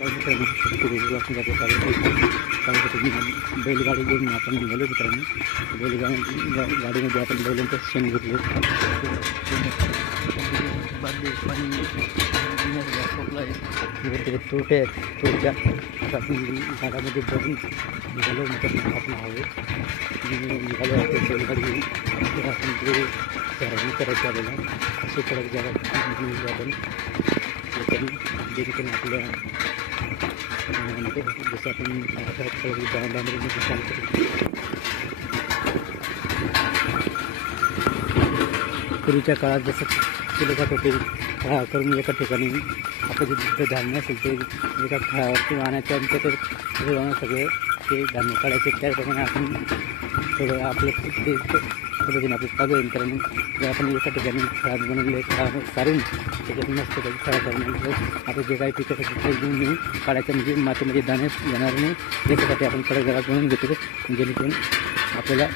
बैलगाडी घेऊन आपण निघालो मित्रांनो. गाडीमध्ये आपण बैलांचं शेण घेतलं. तोटे आहेत तोट्या आपण झाडामध्ये बघून निघालो मित्रांनो. आपण हवे निघालो आपण बैलगाडी घेऊन आपण ते सरांनी करायचं आपल्याला असे कडक जागा आपण जेणेकरून आपल्या जसं आपण डांबरीमध्ये चालू करू. पूर्वीच्या काळात जसं केलं जात होते खळा करून एका ठिकाणी आपलं जे धान्य असेल ते एका खळावरती वाहण्याच्या आणि ते जाऊन सगळे ते धान्य काढायचे. त्याप्रमाणे आपण थोडं आपलं ते पद्धतीने आपलं चालू आहे मित्रांनो. जर आपण एका ठिकाणी खळा बनवले खळा सारून त्याच्यात मस्त काही खळा करून आपण जे काही पिकं ते घेऊन घेऊन काढायचं म्हणजे मातीमध्ये दाणे येणार नाही याच्यासाठी आपण कडक जरा बनवून घेतो जेणेकरून आपल्याला